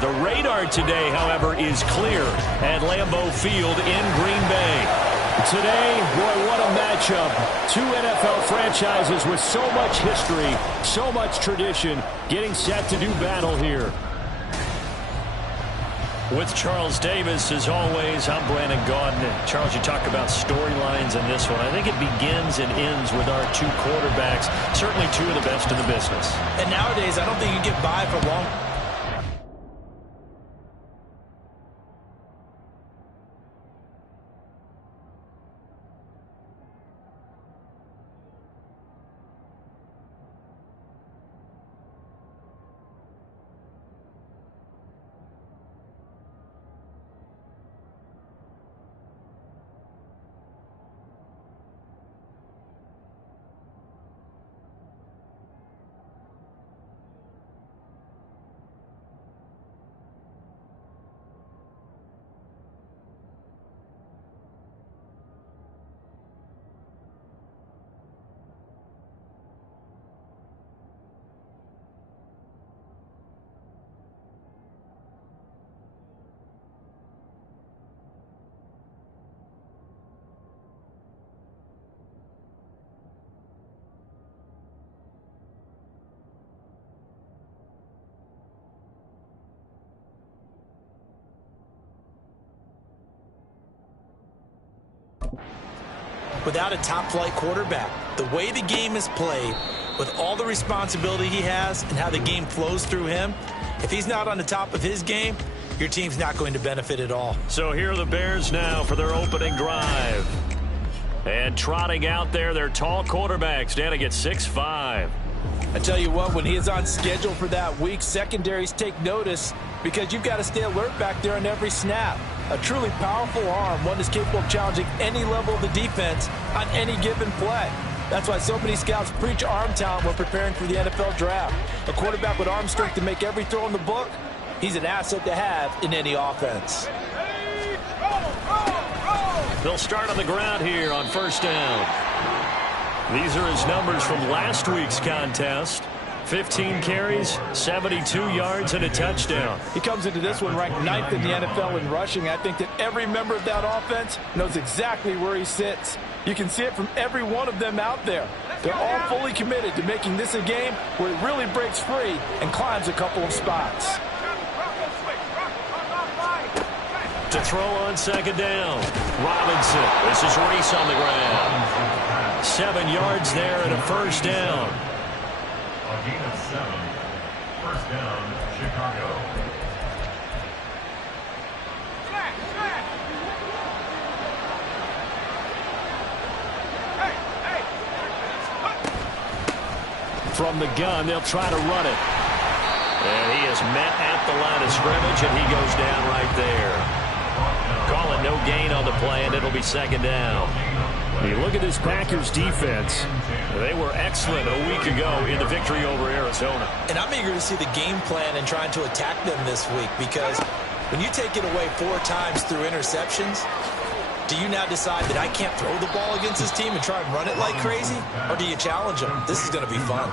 The radar today, however, is clear at Lambeau Field in Green Bay. Today, boy, what a matchup. Two NFL franchises with so much history, so much tradition, getting set to do battle here. With Charles Davis, as always, I'm Brandon Gaudin. Charles, you talk about storylines in this one. I think it begins and ends with our two quarterbacks, certainly two of the best in the business. And nowadays, I don't think you get by for long. Without a top-flight quarterback, the way the game is played, with all the responsibility he has and how the game flows through him, if he's not on the top of his game, your team's not going to benefit at all. So here are the Bears now for their opening drive. And trotting out there, their tall quarterbacks, standing at 6'5". I tell you what, when he is on schedule for that week, secondaries take notice because you've got to stay alert back there on every snap. A truly powerful arm, one that's capable of challenging any level of the defense on any given play. That's why so many scouts preach arm talent when preparing for the NFL draft. A quarterback with arm strength to make every throw in the book, he's an asset to have in any offense. They'll start on the ground here on first down. These are his numbers from last week's contest. 15 carries, 72 yards, and a touchdown. He comes into this one ranked 9th in the NFL in rushing. I think that every member of that offense knows exactly where he sits. You can see it from every one of them out there. They're all fully committed to making this a game where it really breaks free and climbs a couple of spots. To throw on second down, Robinson. This is Reese on the ground. 7 yards there and a first down. A gain of 7. First down, Chicago. From the gun, they'll try to run it. And he is met at the line of scrimmage, and he goes down right there. Calling no gain on the play, and it'll be second down. You look at this Packers defense. They were excellent a week ago in the victory over Arizona. And I'm eager to see the game plan and trying to attack them this week, because when you take it away 4 times through interceptions, do you now decide that I can't throw the ball against this team and try and run it like crazy? Or do you challenge them? This is going to be fun.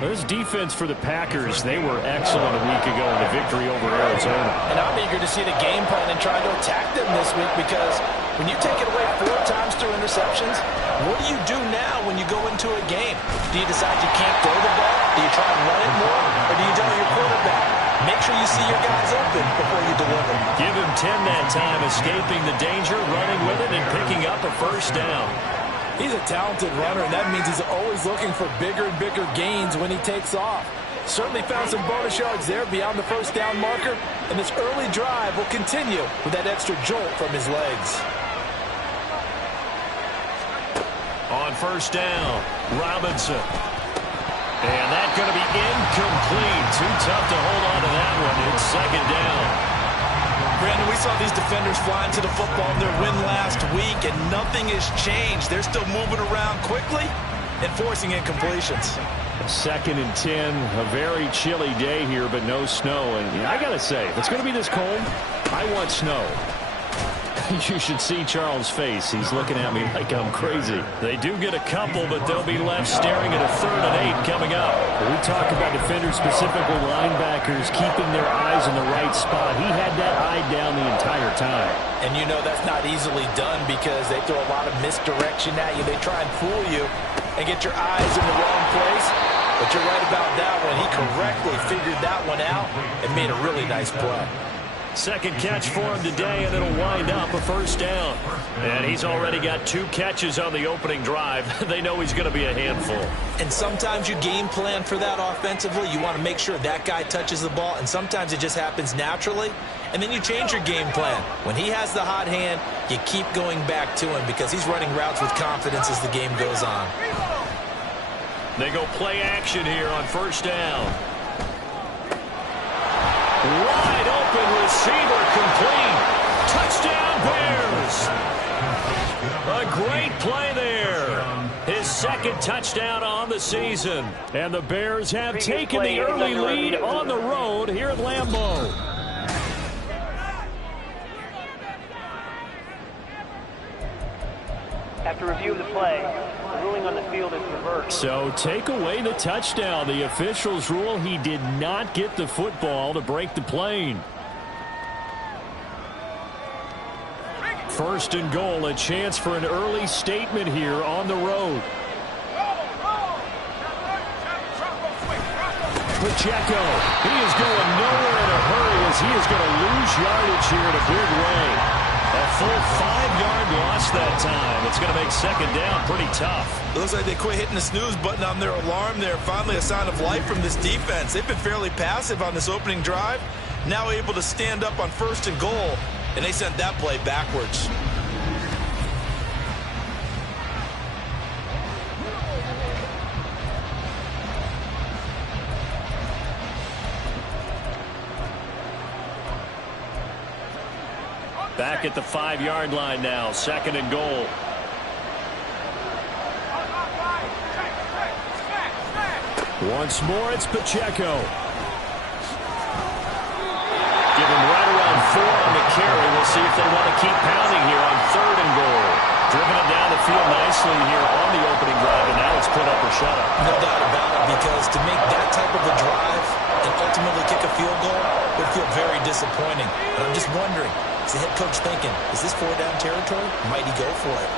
This defense for the Packers, they were excellent a week ago in the victory over Arizona. And I'm eager to see the game plan and try to attack them this week, because when you take it away 4 times through interceptions, what do you do now when you go into a game? Do you decide you can't throw the ball? Do you try and run it more? Or do you tell your quarterback, make sure you see your guys open before you deliver? Give him 10 that time, escaping the danger, running with it, and picking up a first down. He's a talented runner, and that means he's always looking for bigger and bigger gains when he takes off. Certainly found some bonus yards there beyond the first down marker, and this early drive will continue with that extra jolt from his legs. On first down, Robinson. And that's going to be incomplete. Too tough to hold on to that one. It's second down. Brandon, we saw these defenders flying to the football in their win last week, and nothing has changed. They're still moving around quickly and forcing incompletions. 2nd and 10, a very chilly day here, but no snow. And I got to say, if it's going to be this cold, I want snow. You should see Charles' face. He's looking at me like I'm crazy. They do get a couple, but they'll be left staring at a 3rd and 8 coming up. When we talk about defenders, specifically linebackers, keeping their eyes in the right spot. He had that eye down the entire time. And you know that's not easily done because they throw a lot of misdirection at you. They try and fool you and get your eyes in the wrong place. But you're right about that one. He correctly figured that one out and made a really nice play. Second catch for him today, and it'll wind up a 1st down. And he's already got 2 catches on the opening drive. They know he's going to be a handful. And sometimes you game plan for that offensively. You want to make sure that guy touches the ball, and sometimes it just happens naturally. And then you change your game plan. When he has the hot hand, you keep going back to him because he's running routes with confidence as the game goes on. They go play action here on 1st down. Wide open receiver, complete. Touchdown Bears. A great play there. His 2nd touchdown on the season. And the Bears have taken the early lead on the road here at Lambeau. After review of the play, the ruling on the field is reversed. So take away the touchdown. The officials rule he did not get the football to break the plane. 1st and goal, a chance for an early statement here on the road. Pacheco, he is going nowhere in a hurry as he is going to lose yardage here in a big way. A full 5-yard loss that time. It's going to make 2nd down pretty tough. It looks like they quit hitting the snooze button on their alarm there. Finally a sign of life from this defense. They've been fairly passive on this opening drive. Now able to stand up on 1st and goal, and they sent that play backwards. Back at the 5-yard line now, 2nd and goal. Once more, it's Pacheco. Give him right around 4 on the carry. We'll see if they want to keep pounding here on 3rd and goal. Driven it down the field nicely here on the opening drive, and now it's put up or shut up. No doubt about it, because to make that type of a drive and ultimately kick a field goal would feel very disappointing. And I'm just wondering, is the head coach thinking, is this 4-down territory? Might he go for it?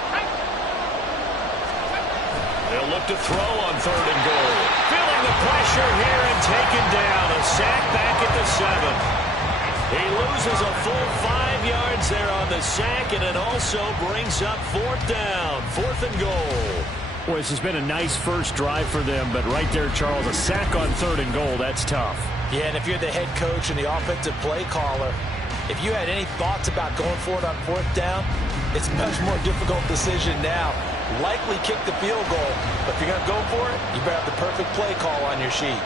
They'll look to throw on 3rd and goal. Feeling the pressure here and taken down. A sack back at the 7. He loses a full 5 yards there on the sack, and it also brings up 4th down. 4th and goal. Boy, this has been a nice first drive for them, but right there, Charles, a sack on 3rd and goal, that's tough. Yeah, and if you're the head coach and the offensive play caller, if you had any thoughts about going for it on 4th down, it's a much more difficult decision now. Likely kick the field goal, but if you're going to go for it, you better have the perfect play call on your sheet.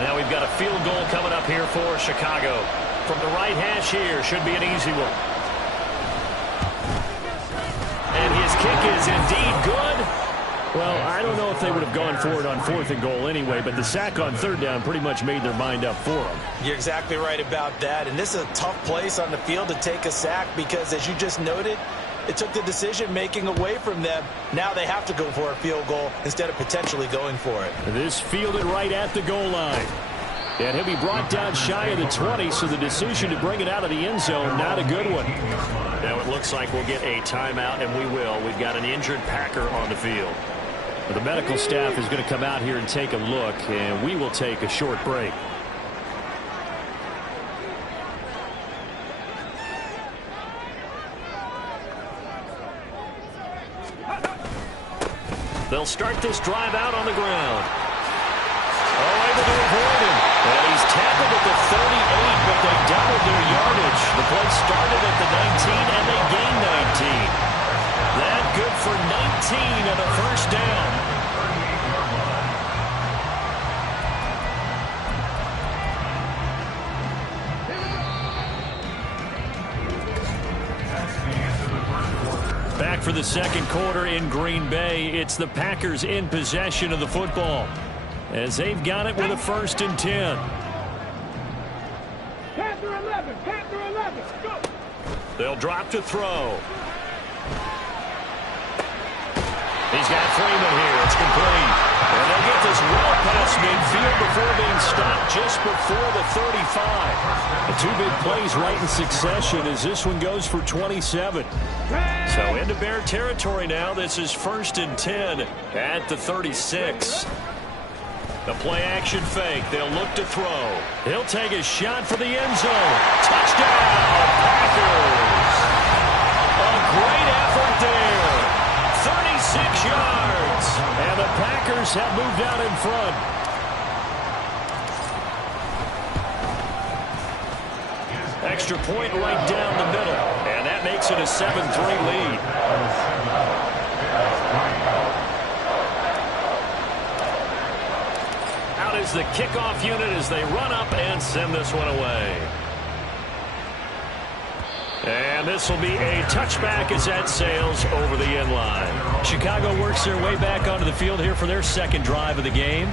Now we've got a field goal coming up here for Chicago. From the right hash here, should be an easy one. And his kick is indeed good. Well, I don't know if they would have gone for it on 4th and goal anyway, but the sack on 3rd down pretty much made their mind up for them. You're exactly right about that, and this is a tough place on the field to take a sack because, as you just noted, it took the decision-making away from them. Now they have to go for a field goal instead of potentially going for it. This fielded right at the goal line. And he'll be brought down shy of the 20, so the decision to bring it out of the end zone, not a good one. Now it looks like we'll get a timeout, and we will. We've got an injured Packer on the field. The medical staff is going to come out here and take a look, and we will take a short break. They'll start this drive out on the ground. Oh, able to avoid him. And he's tackled at the 38, but they doubled their yardage. The play started at the 19, and they gained 19. That good for 19 and a 1st down. Back for the 2nd quarter in Green Bay. It's the Packers in possession of the football as they've got it with a 1st and 10. Panther 11, Panther 11, go! They'll drop to throw. He's got Freeman here. It's complete. And they'll get this well past midfield before being stopped just before the 35. The two big plays right in succession as this one goes for 27. So into Bear territory now. This is 1st and 10 at the 36. The play action fake. They'll look to throw. He'll take a shot for the end zone. Touchdown, Packers. A great effort there. 36 yards. And the Packers have moved out in front. Extra point right down the middle. And that makes it a 7-3 lead. Out is the kickoff unit as they run up and send this one away. And this will be a touchback as that sails over the end line. Chicago works their way back onto the field here for their second drive of the game.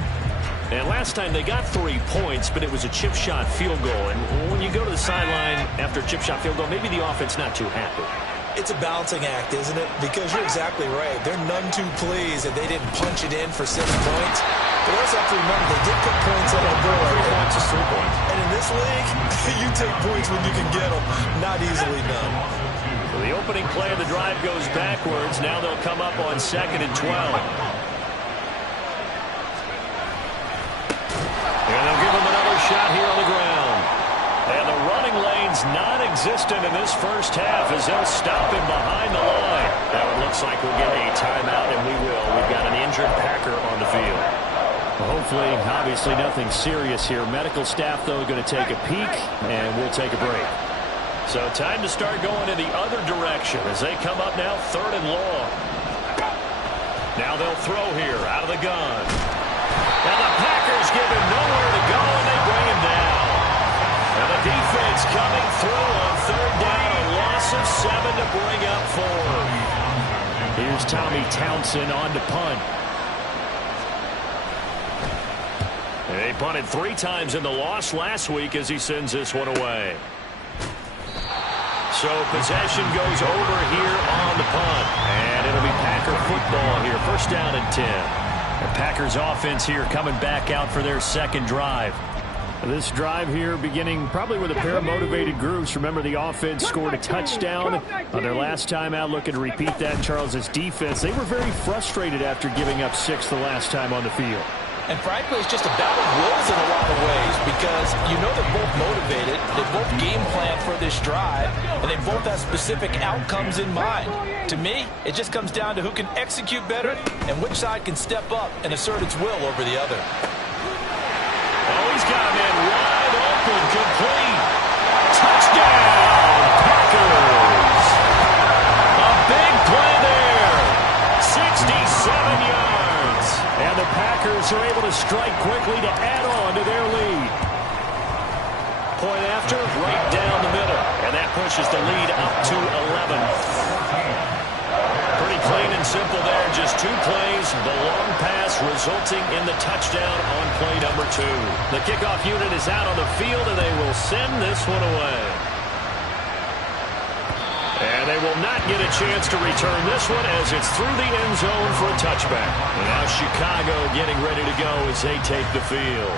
And last time they got 3 points, but it was a chip shot field goal. And when you go to the sideline after a chip shot field goal, maybe the offense not too happy. It's a balancing act, isn't it? Because you're exactly right. They're none too pleased that they didn't punch it in for 6 points. But also have to remember they did put points on the board. 3 points is 3 points. And in this league, you take points when you can get them. Not easily done. So the opening play of the drive goes backwards. Now they'll come up on 2nd and 12. And they'll give him another shot here on the ground. And the running lane's non-existent in this first half as they'll stop him behind the line. Now it looks like we'll get a timeout, and we will. We've got an injured Packer on the field. Hopefully, obviously nothing serious here. Medical staff, though, going to take a peek, and we'll take a break. So time to start going in the other direction as they come up now 3rd and long. Now they'll throw here out of the gun. Now the Packers give him nowhere to go, and they bring him down. Now the defense coming through on 3rd down, a loss of 7 to bring up 4. Here's Tommy Townsend on to punt. They punted 3 times in the loss last week as he sends this one away. So possession goes over here on the punt. And it'll be Packer football here. 1st down and 10. The Packers offense here coming back out for their second drive. This drive here beginning probably with a pair of motivated groups. Remember, the offense scored a touchdown on their last time out. Looking to repeat that in Charles's defense. They were very frustrated after giving up 6 the last time on the field. And frankly, it's just a battle of wills in a lot of ways because you know they're both motivated, they both game plan for this drive, and they both have specific outcomes in mind. To me, it just comes down to who can execute better and which side can step up and assert its will over the other. Oh, he's got a man wide open, complete. Touchdown, Packers. A big play there. 67 yards. And the Packers are able to strike quickly to add on to their lead. Point after, right down the middle. And that pushes the lead up to 11. Pretty clean and simple there. Just 2 plays. The long pass resulting in the touchdown on play number 2. The kickoff unit is out on the field, and they will send this one away. And they will not get a chance to return this one as it's through the end zone for a touchback. And now Chicago getting ready to go as they take the field.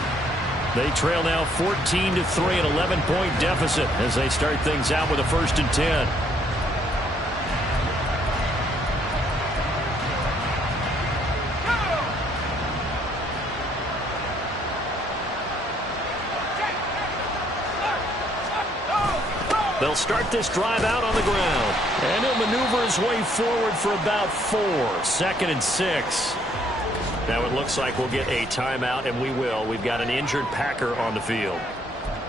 They trail now 14-3, an 11-point deficit as they start things out with a 1st and 10. They'll start this drive out on the ground. And he'll maneuver his way forward for about 4. 2nd and 6. Now it looks like we'll get a timeout, and we will. We've got an injured Packer on the field.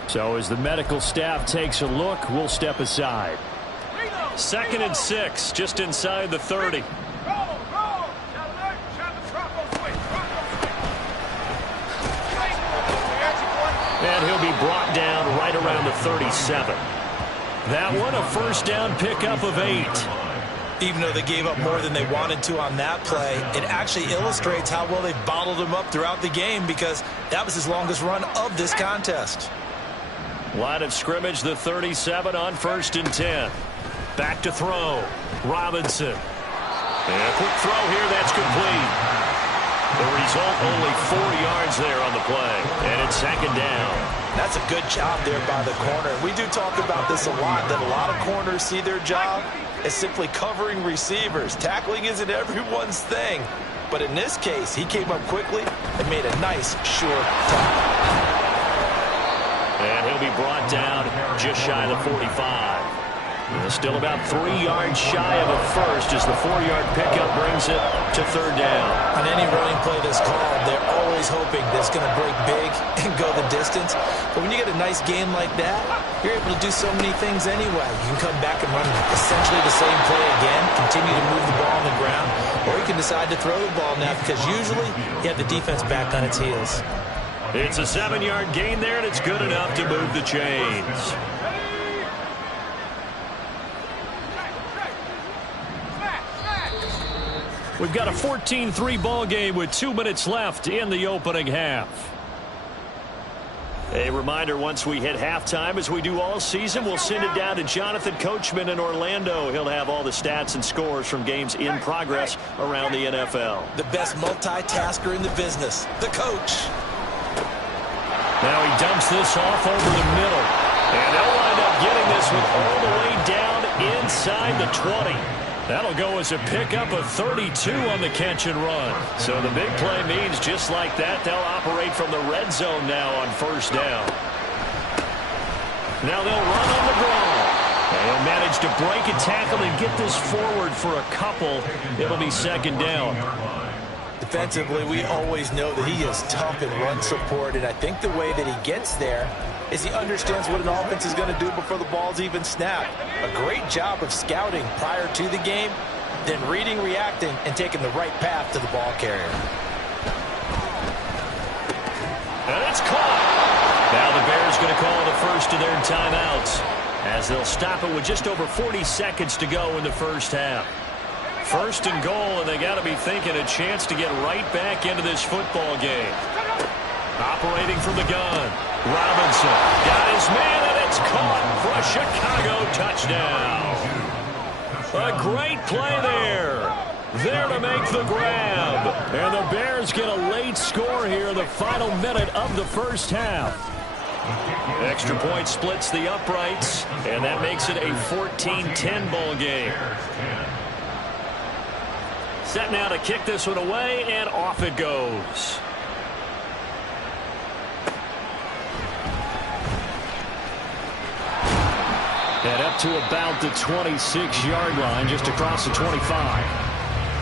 So as the medical staff takes a look, we'll step aside. 2nd and 6, just inside the 30. And he'll be brought down right around the 37. That one, a 1st down pickup of 8. Even though they gave up more than they wanted to on that play, it actually illustrates how well they bottled him up throughout the game because that was his longest run of this contest. Line of scrimmage, the 37 on 1st and 10. Back to throw. Robinson. And a quick throw here, that's complete. The result, only 4 yards there on the play. And it's 2nd down. That's a good job there by the corner. We do talk about this a lot, that a lot of corners see their job as simply covering receivers. Tackling isn't everyone's thing. But in this case, he came up quickly and made a nice, sure tackle. And he'll be brought down just shy of the 45. Still about 3 yards shy of a first as the 4-yard pickup brings it to 3rd down. On any running play that's called, they're always hoping that it's going to break big and go the distance. But when you get a nice gain like that, you're able to do so many things anyway. You can come back and run essentially the same play again, continue to move the ball on the ground, or you can decide to throw the ball now because usually you have the defense back on its heels. It's a 7-yard gain there, and it's good enough to move the chains. We've got a 14-3 ball game with 2 minutes left in the opening half. A reminder, once we hit halftime, as we do all season, we'll send it down to Jonathan Coachman in Orlando. He'll have all the stats and scores from games in progress around the NFL. The best multitasker in the business, the coach. Now he dumps this off over the middle. And they'll wind up getting this one all the way down inside the 20. That'll go as a pickup of 32 on the catch and run. So the big play means just like that, they'll operate from the red zone now on 1st down. Now they'll run on the ball. They'll manage to break a tackle and get this forward for a couple. It'll be 2nd down. Defensively, we always know that he is tough in run support, and I think the way that he gets there is he understands what an offense is going to do before the ball's even snapped. A great job of scouting prior to the game, then reading, reacting, and taking the right path to the ball carrier. And it's caught. Now the Bears going to call the first of their timeouts as they'll stop it with just over 40 seconds to go in the 1st half. 1st and goal, and they got to be thinking a chance to get right back into this football game. Operating from the gun. Robinson got his man, and it's caught for a Chicago touchdown. A great play there. There to make the grab. And the Bears get a late score here in the final minute of the 1st half. Extra point splits the uprights, and that makes it a 14-10 ball game. Set now to kick this one away, and off it goes. And up to about the 26-yard line, just across the 25.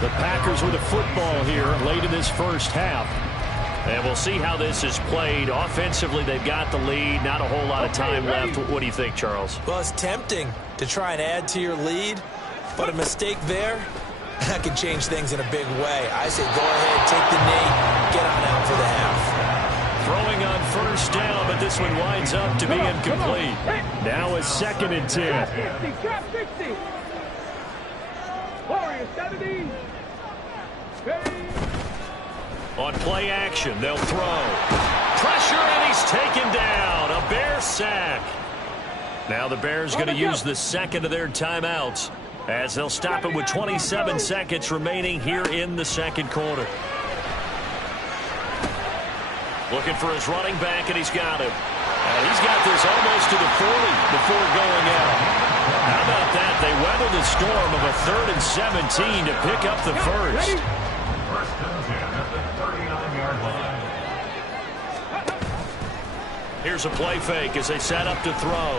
The Packers with a football here late in this 1st half. And we'll see how this is played. Offensively, they've got the lead. Not a whole lot of time left. What do you think, Charles? Well, it's tempting to try and add to your lead, but a mistake there, that can change things in a big way. I say go ahead, take the knee, get on out for the half. Throwing on 1st down, but this one winds up to be incomplete. Now it's 2nd and 10. On play action, they'll throw. Pressure, and he's taken down. A Bear sack. Now the Bears going to use the 2nd of their timeouts as they'll stop it with 27 seconds remaining here in the 2nd quarter. Looking for his running back, and he's got him. And he's got this almost to the 40 before going out. How about that? They weather the storm of a 3rd and 17 to pick up the first. 1st and 10 at the 39-yard line. Here's a play fake as they set up to throw.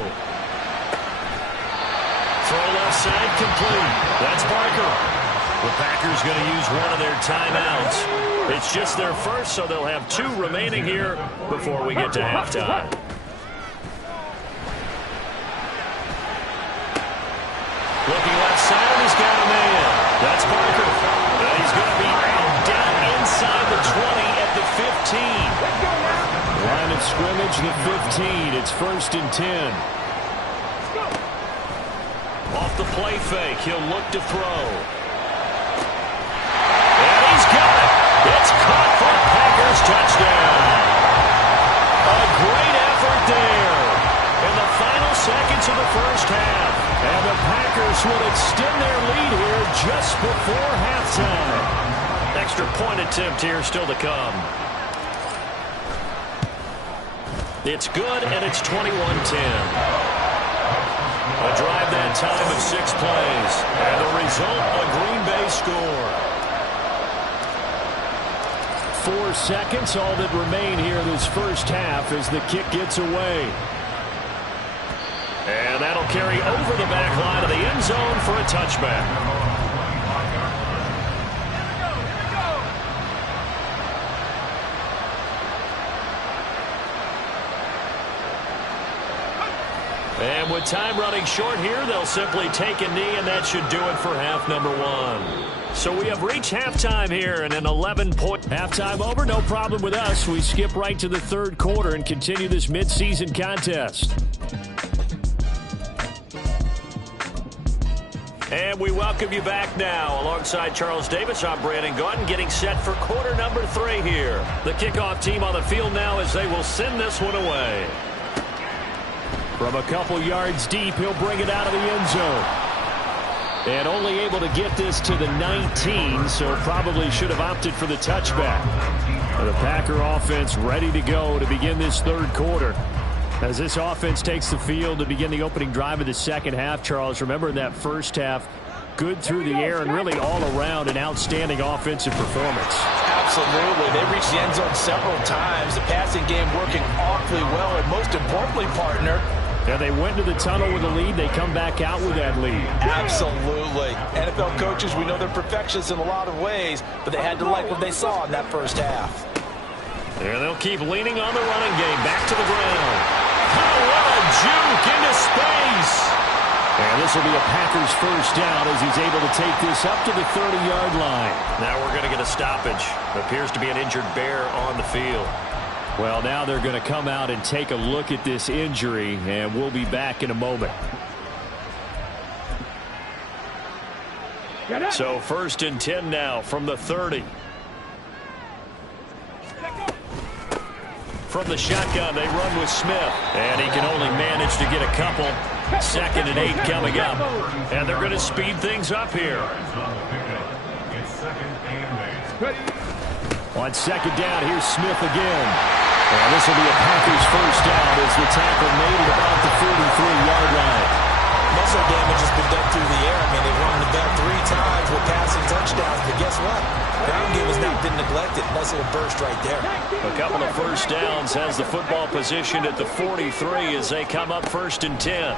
Throw left side, complete. That's Barker. The Packers going to use one of their timeouts. It's just their first, so they'll have 2 remaining here before we get to halftime. Looking left side, he's got a man. That's Barker. And he's going to be out down inside the 20 at the 15. Line of scrimmage, the 15. It's 1st and 10. Off the play fake, he'll look to throw. And he's got it. It's caught for a Packers touchdown. A great effort there. first half. And the Packers will extend their lead here just before halftime. Extra point attempt here still to come. It's good, and it's 21-10. A drive that time of 6 plays. And the result, a Green Bay score. 4 seconds, all that remain here this first half as the kick gets away. And that'll carry over the back line of the end zone for a touchback. And with time running short here, they'll simply take a knee, and that should do it for half number 1. So we have reached halftime here and an 11-point. Halftime over, no problem with us. We skip right to the third quarter and continue this midseason contest. And we welcome you back now. Alongside Charles Davis, I'm Brandon Gaudin, getting set for quarter number 3 here. The kickoff team on the field now as they will send this one away. From a couple yards deep, he'll bring it out of the end zone. And only able to get this to the 19, so probably should have opted for the touchback. And the Packer offense ready to go to begin this third quarter. As this offense takes the field to begin the opening drive of the second half, Charles, remember in that first half, good through the air and really all around an outstanding offensive performance. Absolutely. They reached the end zone several times. The passing game working awfully well, and most importantly, partner, and they went to the tunnel with a lead. They come back out with that lead. Absolutely. NFL coaches, we know they're perfectionists in a lot of ways, but they had to like what they saw in that first half. And they'll keep leaning on the running game. Back to the ground. Oh, what a juke into space. And this will be a Packers first down as he's able to take this up to the 30-yard line. Now we're going to get a stoppage. Appears to be an injured Bear on the field. Well, now they're going to come out and take a look at this injury, and we'll be back in a moment. So 1st and 10 now from the 30. From the shotgun, they run with Smith. And he can only manage to get a couple. 2nd and 8 coming up. And they're going to speed things up here. On 2nd down, here's Smith again. And this will be a Packers first down as the tackle made it about the 43-yard line. Muscle damage has been done through the air. I mean, they've run the bell 3 times with passing touchdowns, but guess what? Ground game has not been neglected. Nice little burst right there. A couple of first downs has the football positioned at the 43 as they come up 1st and 10.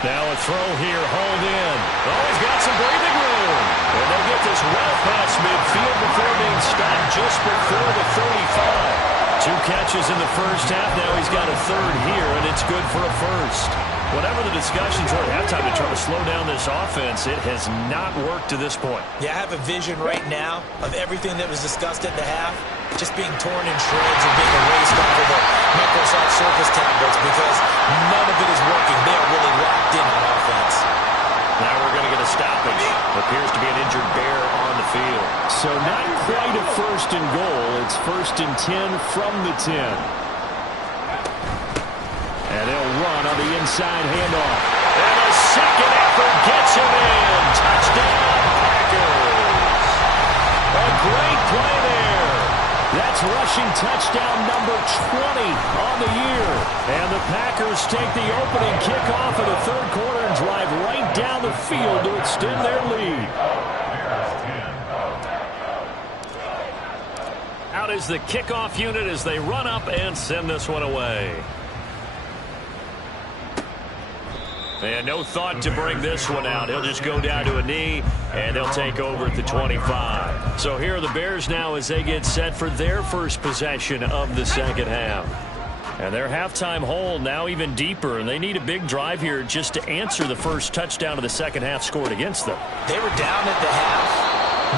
Now a throw here, hauled in. Oh, he's got some breathing room. And they'll get this well past midfield before being stopped just before the 35. 2 catches in the first half. Now he's got a 3rd here, and it's good for a first. Whatever the discussions were at halftime to try to slow down this offense, it has not worked to this point. Yeah, I have a vision right now of everything that was discussed at the half just being torn in shreds and being erased off of the Microsoft Surface tablets because none of it is working. They are really locked in on offense. Now we're going to get a stoppage. Appears to be an injured Bear on the field. So not quite a 1st and goal. It's 1st and 10 from the 10. And they'll run on the inside handoff. And a second effort gets him in. Touchdown, Packers. A great play there. That's rushing touchdown number 20 on the year. And the Packers take the opening kickoff of the third quarter and drive right down the field to extend their lead. Out is the kickoff unit as they run up and send this one away. And no thought to bring this one out. He'll just go down to a knee, and they'll take over at the 25. So here are the Bears now as they get set for their first possession of the second half. And their halftime hole now even deeper, and they need a big drive here just to answer the first touchdown of the second half scored against them. They were down at the half.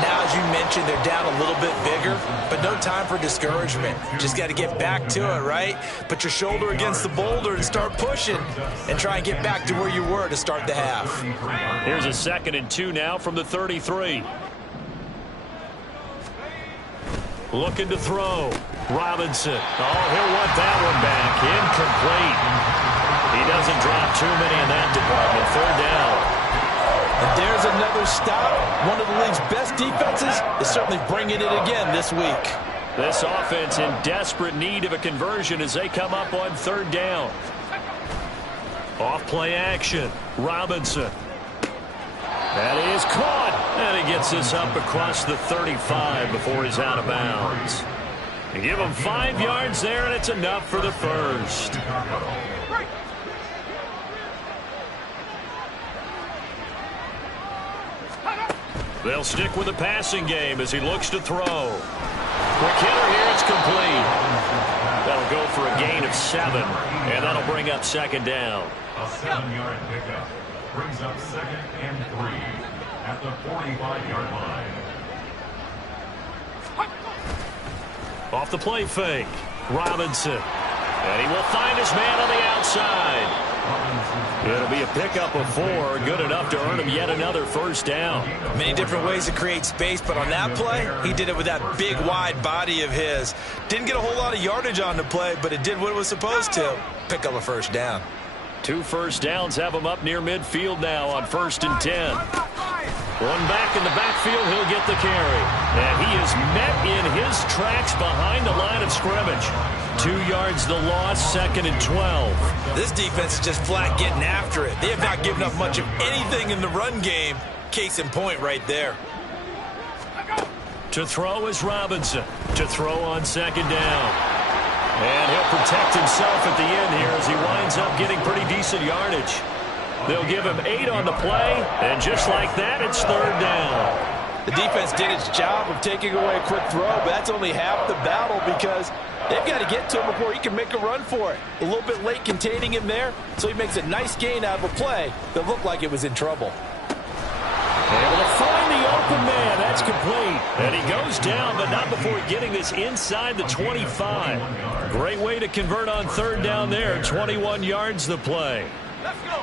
Now, as you mentioned, they're down a little bit bigger, but no time for discouragement. Just got to get back to it, right? Put your shoulder against the boulder and start pushing and try and get back to where you were to start the half. Here's a 2nd and 2 now from the 33. Looking to throw. Robinson. Oh, he'll want that one back. Incomplete. dropped too many in that department. Third down. And there's another stop. One of the league's best defenses is certainly bringing it again this week. This offense in desperate need of a conversion as they come up on third down. Off play action. Robinson. That is caught. And he gets this up across the 35 before he's out of bounds. They give him 5 yards there, and it's enough for the first. They'll stick with the passing game as he looks to throw. Quick hitter here, it's complete. That'll go for a gain of 7, and that'll bring up second down. A 7-yard pickup brings up 2nd and 3 at the 45-yard line. Off the play fake, Robinson. And he will find his man on the outside. It'll be a pickup of 4, good enough to earn him yet another first down. Many different ways to create space, but on that play, he did it with that big, wide body of his. Didn't get a whole lot of yardage on the play, but it did what it was supposed to. Pick up a first down. 2 first downs have him up near midfield now on 1st and 10. One back in the backfield, he'll get the carry. And he is met in his tracks behind the line of scrimmage. 2 yards the loss, 2nd and 12. This defense is just flat getting after it. They have not given up much of anything in the run game. Case in point right there. To throw is Robinson. To throw on 2nd down. And he'll protect himself at the end here as he winds up getting pretty decent yardage. They'll give him 8 on the play, and just like that, it's 3rd down. The defense did its job of taking away a quick throw, but that's only half the battle because they've got to get to him before he can make a run for it. A little bit late containing him there, so he makes a nice gain out of a play that looked like it was in trouble. Able to find the open man. That's complete. And he goes down, but not before getting this inside the 25. Great way to convert on 3rd down there. 21 yards the play. Let's go.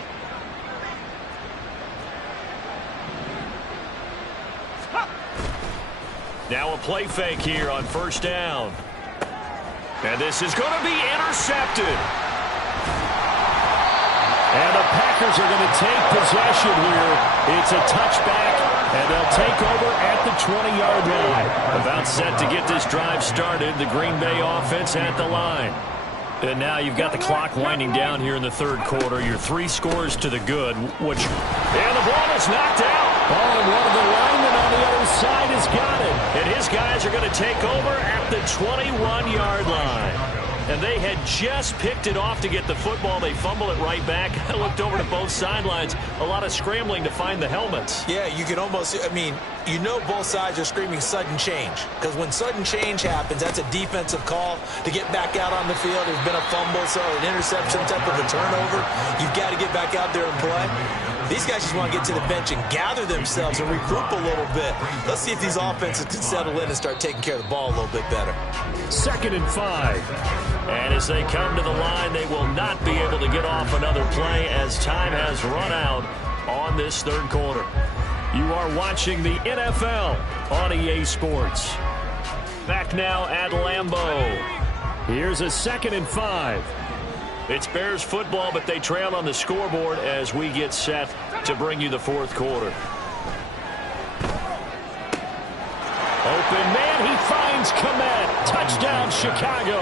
Now a play fake here on 1st down. And this is going to be intercepted. And the Packers are going to take possession here. It's a touchback, and they'll take over at the 20-yard line. About set to get this drive started, the Green Bay offense at the line. And now you've got the clock winding down here in the 3rd quarter. Your 3 scores to the good, and the ball is knocked out. Oh, and one of the linemen on the other side has got it. And his guys are going to take over at the 21-yard line. And they had just picked it off to get the football. They fumble it right back. I looked over to both sidelines. A lot of scrambling to find the helmets. Yeah, you can almost, you know both sides are screaming sudden change. Because when sudden change happens, that's a defensive call to get back out on the field. There's been a fumble, so an interception, type of a turnover. You've got to get back out there and play. These guys just want to get to the bench and gather themselves and regroup a little bit. Let's see if these offenses can settle in and start taking care of the ball a little bit better. 2nd and 5. And as they come to the line, they will not be able to get off another play as time has run out on this 3rd quarter. You are watching the NFL on EA Sports. Back now at Lambeau. Here's a 2nd and 5. It's Bears football, but they trail on the scoreboard as we get set to bring you the 4th quarter. Open man, he finds Kmet. Touchdown, Chicago.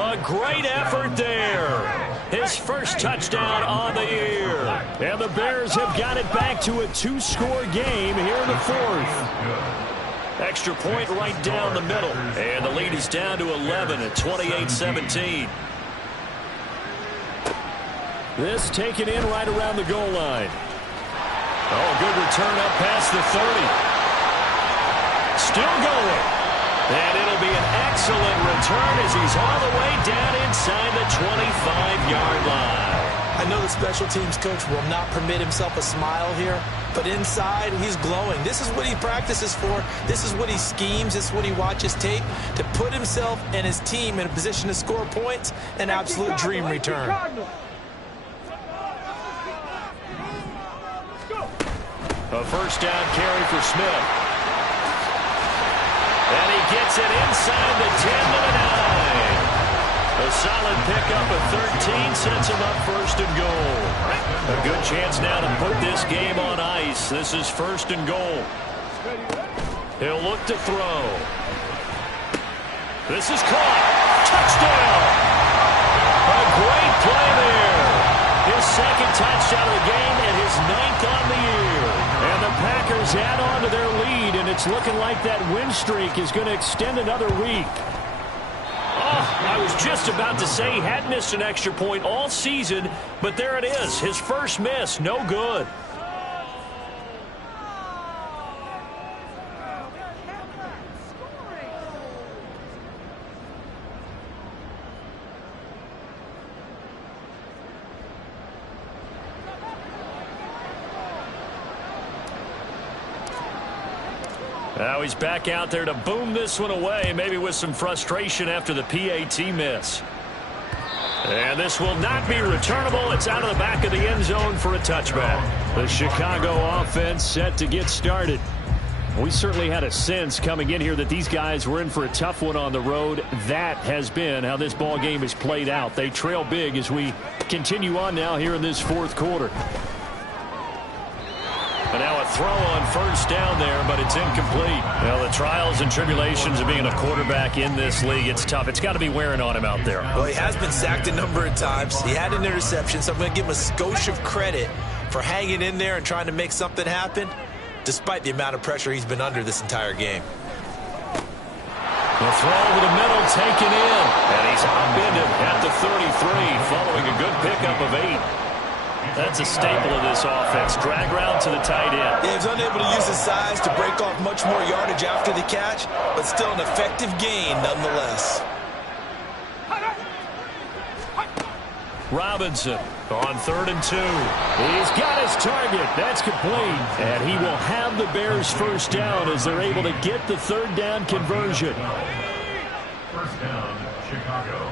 A great effort there. His first touchdown on the year. And the Bears have got it back to a 2-score game here in the 4th. Extra point right down the middle. And the lead is down to 11 at 28-17. This taken in right around the goal line. Oh, good return up past the 30. Still going. And it'll be an excellent return as he's all the way down inside the 25-yard line. I know the special teams coach will not permit himself a smile here, but inside, he's glowing. This is what he practices for. This is what he schemes. This is what he watches tape to put himself and his team in a position to score points. An absolute dream return. A first down carry for Smith. And he gets it inside the 10 to the 9. A solid pickup of sets him up first and goal. A good chance now to put this game on ice. This is first and goal. He'll look to throw. This is caught. Touchdown. A great play there. His second touchdown of the game and his 9th on the year. And the Packers add on to their lead, and it's looking like that win streak is going to extend another week. Oh, I was just about to say he had missed an extra point all season, but there it is. His first miss, no good. Now he's back out there to boom this one away, maybe with some frustration after the PAT miss. And this will not be returnable. It's out of the back of the end zone for a touchback. The Chicago offense set to get started. We certainly had a sense coming in here that these guys were in for a tough one on the road. That has been how this ball game is played out. They trail big as we continue on now here in this fourth quarter. But now a throw on first down there, but it's incomplete. Well, the trials and tribulations of being a quarterback in this league, it's tough. It's got to be wearing on him out there. Well, he has been sacked a number of times. He had an interception, so I'm going to give him a skosh of credit for hanging in there and trying to make something happen, despite the amount of pressure he's been under this entire game. The throw over the middle taken in, and he's upended at the 33 following a good pickup of 8. That's a staple of this offense. Drag route to the tight end. Yeah, he was unable to use his size to break off much more yardage after the catch, but still an effective gain nonetheless. Robinson on 3rd and 2. He's got his target. That's complete. And he will have the Bears first down as they're able to get the 3rd down conversion. First down, Chicago.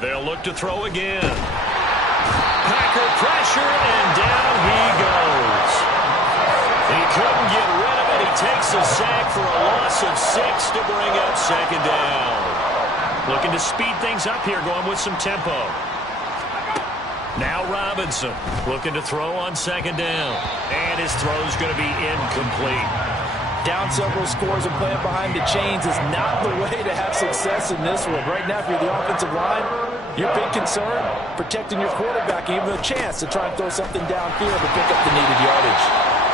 They'll look to throw again. Packer pressure, and down he goes. He couldn't get rid of it. He takes a sack for a loss of 6 to bring up 2nd down. Looking to speed things up here, going with some tempo. Now Robinson looking to throw on 2nd down. And his throw's going to be incomplete. Down several scores and playing behind the chains is not the way to have success in this one. Right now, if you're the offensive line, your big concern, protecting your quarterback, and even a chance to try and throw something downfield to pick up the needed yardage.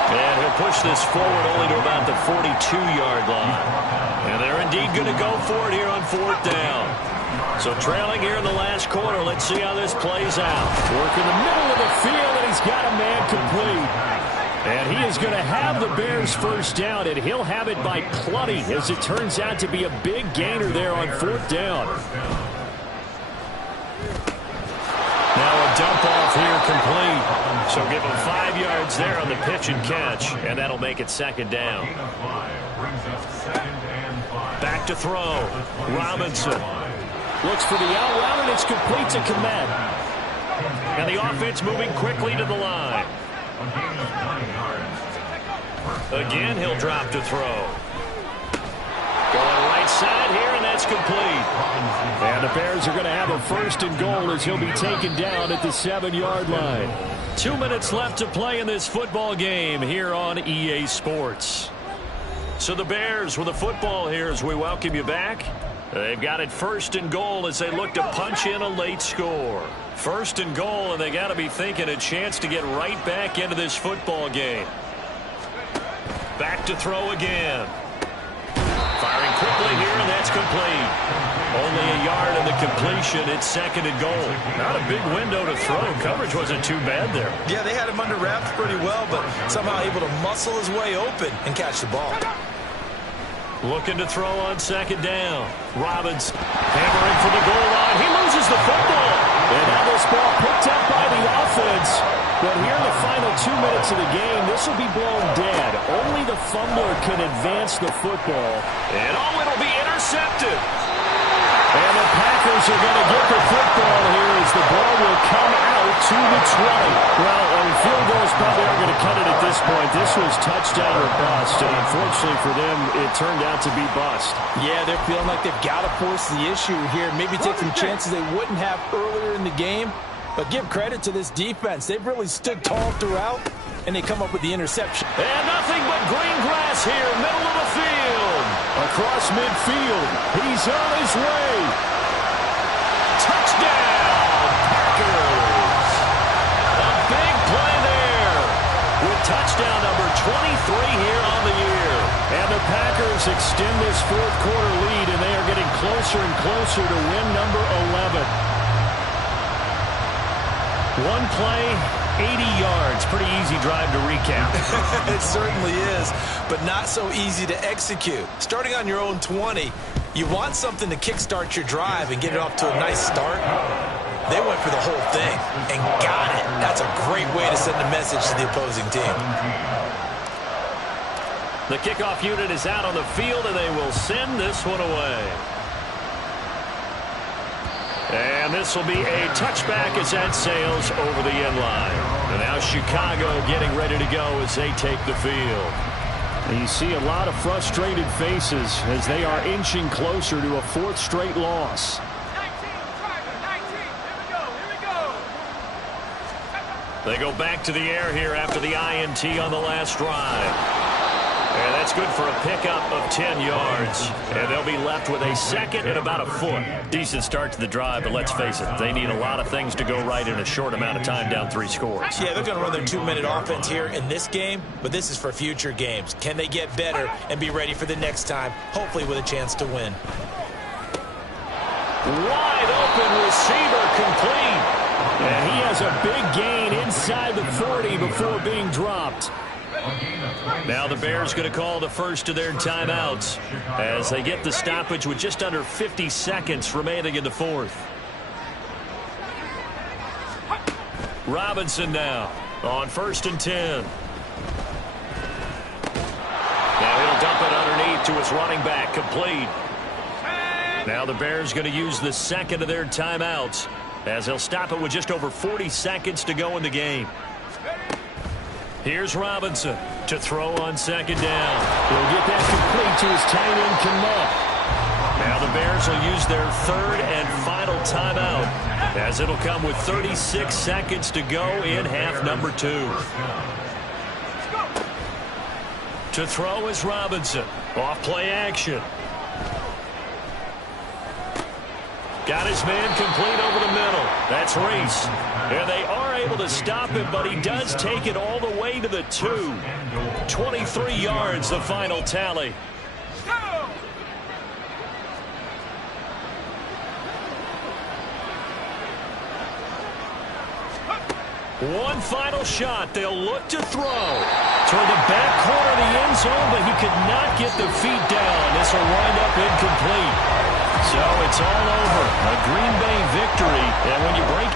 And he'll push this forward only to about the 42-yard line. And they're indeed going to go for it here on 4th down. So trailing here in the last quarter, let's see how this plays out. Work in the middle of the field, and he's got a man complete. And he is going to have the Bears first down, and he'll have it by plenty, as it turns out to be a big gainer there on 4th down. Now a dump off here complete. So give him 5 yards there on the pitch and catch, and that'll make it 2nd down. Back to throw. Robinson looks for the out route, and it's complete to Kmet. And the offense moving quickly to the line. Again, he'll drop to throw. Going right side here, and that's complete. And the Bears are going to have a 1st and goal as he'll be taken down at the 7-yard line. 2 minutes left to play in this football game here on EA Sports. So the Bears with the football here as we welcome you back. They've got it 1st and goal as they look to punch in a late score. 1st and goal, and they got to be thinking a chance to get right back into this football game. Back to throw again. Firing quickly here, and that's complete. Only a yard in the completion. It's 2nd and goal. Not a big window to throw. Coverage wasn't too bad there. Yeah, they had him under wraps pretty well, but somehow able to muscle his way open and catch the ball. Looking to throw on 2nd down. Robinson hammering for the goal line. He loses the football. And now this ball picked up by the offense. But here in the final 2 minutes of the game, this will be blown dead. Only the fumbler can advance the football. And it'll be intercepted. And the Packers are going to get the football here as the ball will come out to the 20. Well, field goals probably aren't going to cut it at this point. This was touchdown or bust, and unfortunately for them, it turned out to be bust. Yeah, they're feeling like they've got to force the issue here. Maybe take some chances they wouldn't have earlier in the game. But give credit to this defense. They've really stood tall throughout, and they come up with the interception. And nothing but green grass here, middle of the field. Across midfield, he's on his way. Touchdown, Packers. A big play there with touchdown number 23 here on the year. And the Packers extend this fourth quarter lead, and they are getting closer and closer to win number 11. One play, 80 yards. Pretty easy drive to recap. It certainly is, but not so easy to execute. Starting on your own 20, you want something to kickstart your drive and get it off to a nice start. They went for the whole thing and got it. That's a great way to send a message to the opposing team. The kickoff unit is out on the field, and they will send this one away. And this will be a touchback as that sails over the end line. And now Chicago getting ready to go as they take the field. And you see a lot of frustrated faces as they are inching closer to a fourth straight loss. 19, here we go. They go back to the air here after the INT on the last drive. And that's good for a pickup of 10 yards. And they'll be left with a second and about a foot. Decent start to the drive, but let's face it, they need a lot of things to go right in a short amount of time, down 3 scores. Yeah, they're going to run their 2-minute offense here in this game, but this is for future games. Can they get better and be ready for the next time, hopefully with a chance to win? Wide open receiver complete. And he has a big gain inside the 40 before being dropped. Now the Bears going to call the first of their timeouts as they get the stoppage with just under 50 seconds remaining in the fourth. Robinson now on 1st and 10. Now he'll dump it underneath to his running back, complete. Now the Bears going to use the second of their timeouts as they'll stop it with just over 40 seconds to go in the game. Here's Robinson to throw on 2nd down. He'll get that complete to his tight end, Kmet. Now the Bears will use their 3rd and final timeout as it'll come with 36 seconds to go in half number 2. To throw is Robinson. Off play action. Got his man complete over the middle. That's Reese. And they are able to stop him, but he does take it all the way to the 2. 23 yards, the final tally. One final shot. They'll look to throw toward the back corner of the end zone, but he could not get the feet down. This will wind up incomplete. So it's all over. A Green Bay victory. And when you break